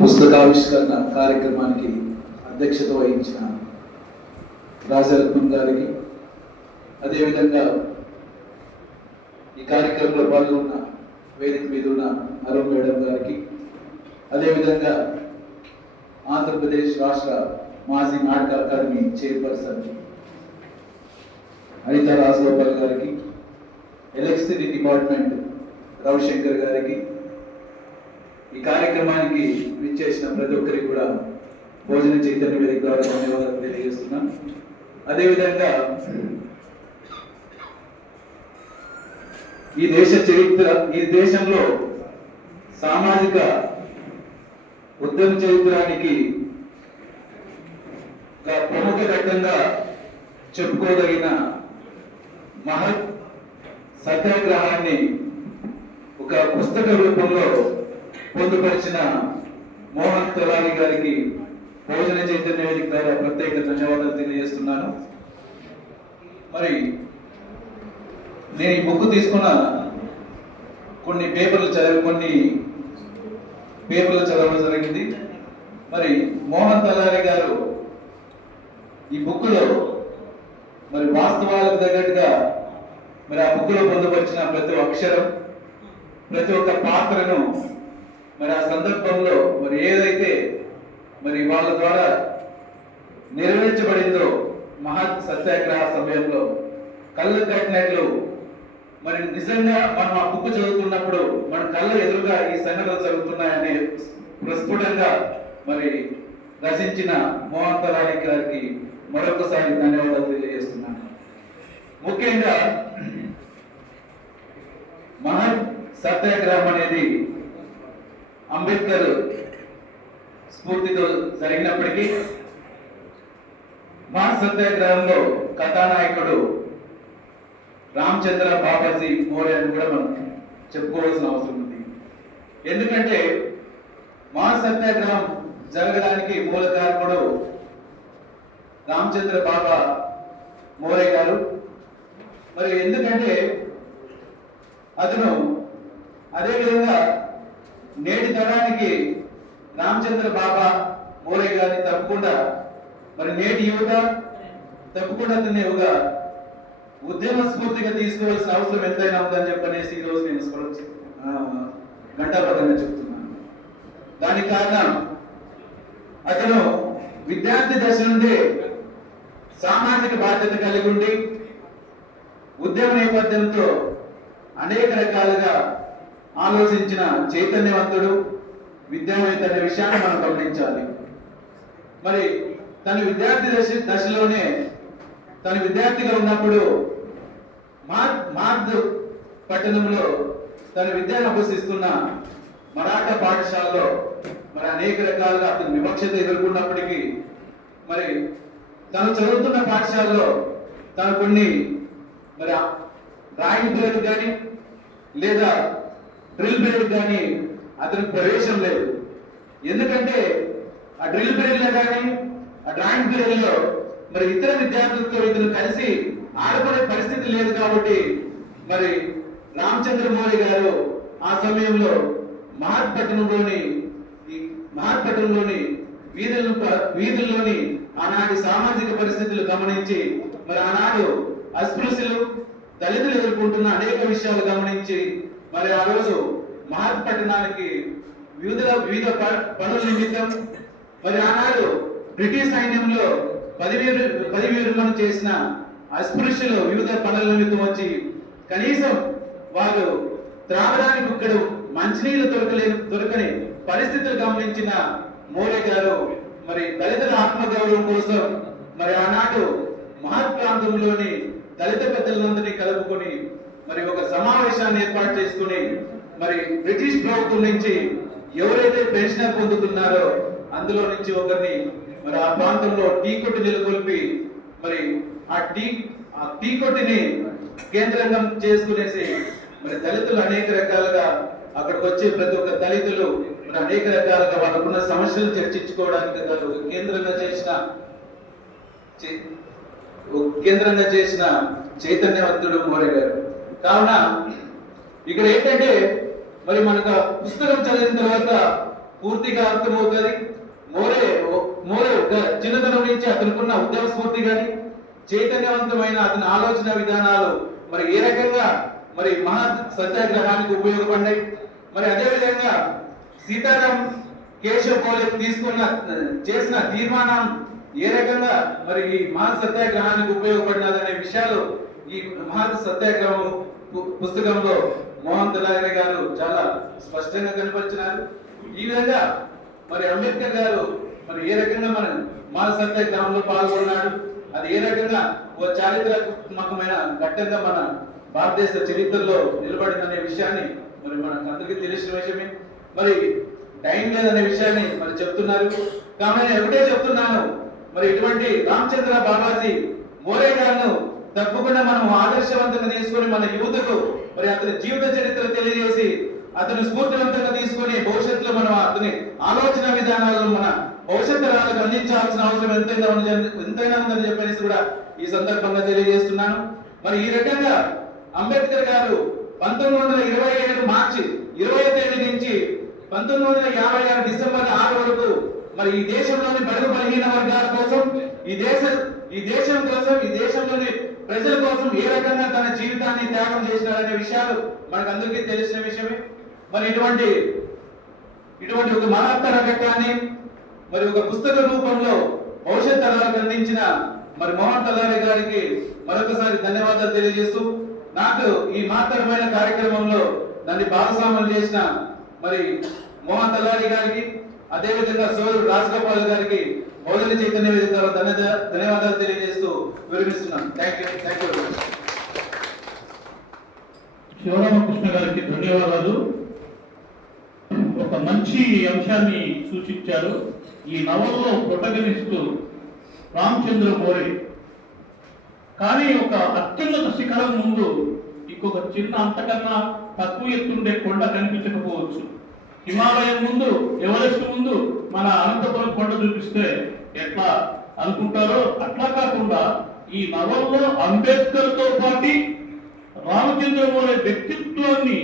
పుస్తకావిష్కరణ కార్యక్రమానికి అధ్యక్షత వహించిన రాజరత్నం గారికి, అదేవిధంగా ఈ కార్యక్రమంలో పాల్గొన్న వేదిక మీద ఉన్న అరుణ్ మేడం గారికి, అదేవిధంగా ఆంధ్రప్రదేశ్ రాష్ట్ర మాజీ నాటక అకాడమీ చైర్పర్సన్ అనితా రాజగోపాల్ గారికి, ఎలక్ట్రిసిటీ డిపార్ట్మెంట్ రవిశంకర్ గారికి, ఈ కార్యక్రమానికి విచ్చేసిన ప్రతి ఒక్కరికి కూడా భోజన చైతన్య వేదిక ద్వారా ధన్యవాదాలు తెలియజేస్తున్నాను. అదేవిధంగా ఈ దేశ చరిత్ర, ఈ దేశంలో సామాజిక ఉద్యమ చరిత్రానికి ఒక ప్రముఖ ఘట్టంగా చెప్పుకోదగిన మహత్ సత్యాగ్రహాన్ని ఒక పుస్తక రూపంలో పొందుపరిచిన మోహన్ తలారి గారికి భోజన చైతన్య వేదిక ద్వారా ప్రత్యేక ధన్యవాదాలు తెలియజేస్తున్నాను. మరి నేను ఈ బుక్ తీసుకున్న కొన్ని పేపర్లు చదవడం జరిగింది. మరి మోహన్ తలారి గారు ఈ బుక్లో మరి వాస్తవాలకు తగ్గట్టుగా మరి ఆ బుక్లో పొందుపరిచిన ప్రతి అక్షరం, ప్రతి ఒక్క పాత్రను మరి ఆ సందర్భంలో మరి ఏదైతే మరి వాళ్ళ ద్వారా నెరవేర్చబడిందో మహత్ సత్యాగ్రహ సమయంలో కళ్ళు కట్టినట్లు మరి నిజంగా మనం ఆ బుక్ చదువుతున్నప్పుడు మన కళ్ళ ఎదురుగా ఈ సంఘటనలు జరుగుతున్నాయని ప్రస్ఫుటంగా మరి రచించిన మోహన్ తలారి గారికి మరొకసారి ధన్యవాదాలు తెలియజేస్తున్నాను. ముఖ్యంగా మహత్ సత్యాగ్రహం అనేది అంబేద్కర్ స్ఫూర్తితో జరిగినప్పటికీ మహత్ సత్యాగ్రహంలో కథానాయకుడు రామచంద్ర బాబాజీ మోరే అని కూడా మనం చెప్పుకోవాల్సిన అవసరం ఉంది. ఎందుకంటే మహత్ సత్యాగ్రహం జరగడానికి మూల కారకుడు రామచంద్ర బాబా మోరే గారు. మరి ఎందుకంటే అతను అదేవిధంగా నేటి తరానికి రామచంద్ర బాబా మోరే గారిని తప్పకుండా మరి నేటి యువత తప్పకుండా అతన్ని ఒక ఉద్యమ స్ఫూర్తిగా తీసుకోవాల్సిన అవసరం ఎంతైనా ఉందని చెప్పనేసి ఈరోజు నేను ఘంటాపథంగా చెప్తున్నాను. దానికి కారణం అతను విద్యార్థి దశ నుండి సామాజిక బాధ్యత కలిగి ఉండి ఉద్యమ నేపథ్యంతో అనేక రకాలుగా ఆలోచించిన చైతన్యవంతుడు, విద్యావేత్త అనే విషయాన్ని మనం గమనించాలి. మరి తన విద్యార్థి దశలోనే తన విద్యార్థిగా ఉన్నప్పుడు మార్ద్ పట్టణంలో తన విద్యను అభ్యసిస్తున్న మరాఠా పాఠశాలలో మరి అనేక రకాలుగా అతను వివక్షత ఎదుర్కొన్నప్పటికీ మరి తను చదువుతున్న పాఠశాలలో తను కొన్ని మరి డ్రాయింగ్ పీరియడ్ కానీ లేదా డ్రిల్ పీరియడ్ కానీ అతనికి ప్రవేశం లేదు. ఎందుకంటే ఆ డ్రిల్ పీరియడ్ లో కానీ ఆ డ్రాయింగ్ పీరియడ్ లో మరి ఇతర విద్యార్థులతో ఇతను కలిసి ఆడుకునే పరిస్థితి లేదు. కాబట్టి మరి రామచంద్ర మోరే గారు ఆ సమయంలో మహత్పట్నంలోని వీధుల్లోని ఆనాటి సామాజిక పరిస్థితులు గమనించి మరి ఆనాడు అస్పృశ్యులు దళితులు ఎదుర్కొంటున్న అనేక విషయాలు గమనించి మరి ఆ రోజు మహత్పట్టణానికి వివిధ పనుల నిమిత్తం మరి ఆనాడు బ్రిటిష్ సైన్యంలో పదవి విరమణ చేసిన అస్పృశ్యులు వివిధ పనుల నిమిత్తం వచ్చి కనీసం వారు త్రాగడానికి ఇక్కడ మంచినీళ్ళు దొరకని పరిస్థితులు గమనించిన మోరే గారు మరి దళితుల ఆత్మగౌరవం కోసం మరి ఆనాడు మహత్ ప్రాంతంలోని దళిత పెద్దలందరినీ కలుపుకొని మరి ఒక సమావేశాన్ని ఏర్పాటు చేసుకుని మరి బ్రిటిష్ ప్రభుత్వం నుంచి ఎవరైతే పెన్షనర్ పొందుతున్నారో అందులో నుంచి ఒకరిని మరి ఆ ప్రాంతంలో టీ కొట్టి నెలకొల్పి మరి ఆ టీ కొట్టిని కేంద్రంగా చేసుకునేసి మరి దళితులు అనేక రకాలుగా అక్కడికి వచ్చే ప్రతి ఒక్క దళితులు మరి అనేక రకాలుగా వాళ్ళకున్న సమస్యలు చర్చించుకోవడానికి కేంద్రంగా చేసిన చైతన్యవంతుడు మోరే గారు. కావున ఇక్కడ ఏంటంటే మరి మనకు పుస్తకం చదివిన తర్వాత పూర్తిగా అర్థమవుతుంది. మోరే మోరే చిన్నతనం నుంచి అతనుకున్న ఉద్యమ స్ఫూర్తి కానీ చైతన్యవంతమైన అతని ఆలోచన విధానాలు మరి ఏ రకంగా మరి మహా సత్యాగ్రహానికి ఉపయోగపడ్డాయి. మరి అదేవిధంగా సీతారాం కేశవ్ కోలే చేసిన తీర్మానం ఏ రకంగా మరి ఈ మహా సత్యాగ్రహానికి ఉపయోగపడినదనే విషయాలు ఈ మహా సత్యాగ్రహం పుస్తకంలో మోహన్ తలారి గారు చాలా స్పష్టంగా కనపరిచినారు. ఈ విధంగా మరి అంబేద్కర్ గారు మరి ఏ రకంగా మన మహా సత్యాగ్రహంలో పాల్గొన్నాడు, అది ఏ రకంగా ఓ చారిత్రాత్మకమైన ఘట్టంగా మన భారతదేశ చరిత్రలో నిలబడిందనే విషయాన్ని మరి మనకు అందరికీ తెలిసిన విషయమే. మరి టైం లేదనే విషయాన్ని మరి చెప్తున్నారు. కానీ నేను ఒకటే చెప్తున్నాను, మరి ఇటువంటి రామచంద్ర బాబాజీ మోరే గారిను తప్పకుండా మనం ఆదర్శవంతంగా తీసుకొని మన యువతకు మరి అతని జీవిత చరిత్ర తెలియజేసి అతను స్ఫూర్తివంతంగా తీసుకొని భవిష్యత్తులో మనం అతని ఆలోచన విధానాలను మన భవిష్యత్తు తరాలకు అందించాల్సిన అవసరం ఎంతైనా ఉందని చెప్పేసి కూడా ఈ సందర్భంగా తెలియజేస్తున్నాను. మరి ఈ రకంగా అంబేద్కర్ గారు 1927 మార్చి 20 తేదీ నుంచి 1956 డిసెంబర్ 6 వరకు మరి ఈ దేశంలోని బడుగు బలహీన వర్గాల కోసం ఈ దేశం కోసం ఈ దేశంలోని ప్రజల కోసం ఏ రకంగా తన జీవితాన్ని త్యాగం చేసినారనే విషయాలు మనకు అందరికీ తెలిసిన విషయమే. మరి ఇటువంటి ఒక మహత్తర ఘట్టాన్ని మరి ఒక పుస్తక రూపంలో భవిష్యత్ తరాలకు అందించిన మరి మోహన్ తలారి గారికి మరొకసారి ధన్యవాదాలు తెలియజేస్తూ, నాకు ఈ మహత్తరమైన కార్యక్రమంలో దాన్ని భాగస్వామ్యం చేసిన మరి మోహన్ తలారి గారికి, అదేవిధంగా సోదరుడు రాజగోపాల్ గారికి బహుజన చైతన్య వేదిక ధన్యవాదాలు తెలియజేస్తూ విరమిస్తున్నాను. Thank you. శివరామకృష్ణ గారికి ధన్యవాదాలు. ఒక మంచి అంశాన్ని సూచించారు. ఈ నవలలో ప్రొటగనిస్ట్ రామచంద్ర మోరే, కానీ ఒక అత్యున్నత శిఖరం ముందు ఇంకొక చిన్న అంతకన్నా తక్కువ ఎత్తుండే కొండ కనిపించకపోవచ్చు. హిమాలయం ముందు, ఎవరెస్ట్ ముందు మన అనంతపురం కొండ చూపిస్తే ఎట్లా అనుకుంటారో అట్లా కాకుండా ఈ నవల్లో అంబేద్కర్ తో పాటు రామచంద్ర మోరే వ్యక్తిత్వాన్ని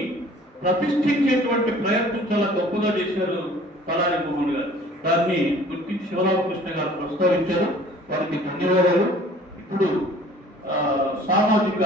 ప్రతిష్ఠించేటువంటి ప్రయత్నం చాలా గొప్పగా చేశారు తలారి మోహన్ గారు. దాన్ని గుర్తించి శివరామకృష్ణ గారు ప్రస్తావించారు. వారికి ధన్యవాదాలు. ఇప్పుడు సామాజిక